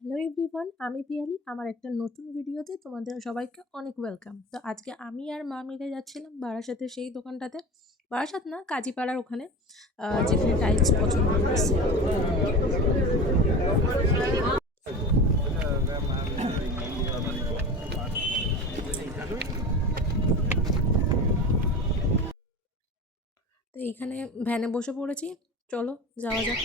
Hello everyone, আমি পিয়ালি। আমার একটা নতুন ভিডিওতে তোমাদের সবাইকে অনেক ওয়েলকাম। তো আজকে আমি আর মা মিলে যাচ্ছিলাম বারাসাতের সেই দোকানটাতে। বারাসাত না, কাজীপাড়ার ওখানে, যেখানে টাইলস পছন্দ করেছি। তো এইখানে ভ্যানে বসে পড়েছি, চলো যাওয়া যাক।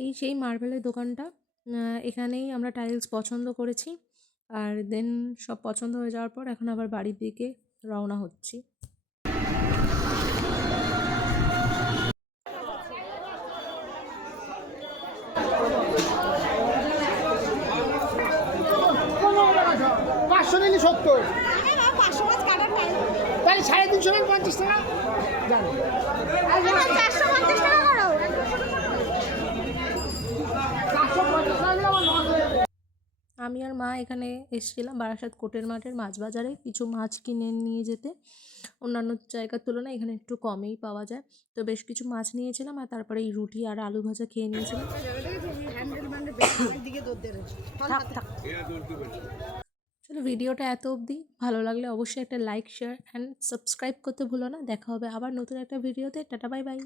এই সেই মার্বেলের দোকানটা, এখানেই আমরা টাইলস পছন্দ করেছি। আর দেন সব পছন্দ হয়ে যাওয়ার পর এখন আবার বাড়ির দিকে রওনা হচ্ছি। পাঁচশো নিলে 70, তাহলে 350 মানে 50 টাকা জানো। আমি আর মা এখানে এসেছিলাম বারাসাত কোটের মাঠের মাছ বাজারে কিছু মাছ কিনে নিয়ে যেতে। অন্যান্য জায়গার তুলনায় এখানে একটু কমেই পাওয়া যায়। তো বেশ কিছু মাছ নিয়েছিলাম আর তারপরে এই রুটি আর আলু ভাজা খেয়ে নিয়েছিলাম। থাক থাক, চলো ভিডিওটা এত অবধি। ভালো লাগলে অবশ্যই একটা লাইক, শেয়ার অ্যান্ড সাবস্ক্রাইব করতে ভুলো না। দেখা হবে আবার নতুন একটা ভিডিওতে। Tata, bye bye.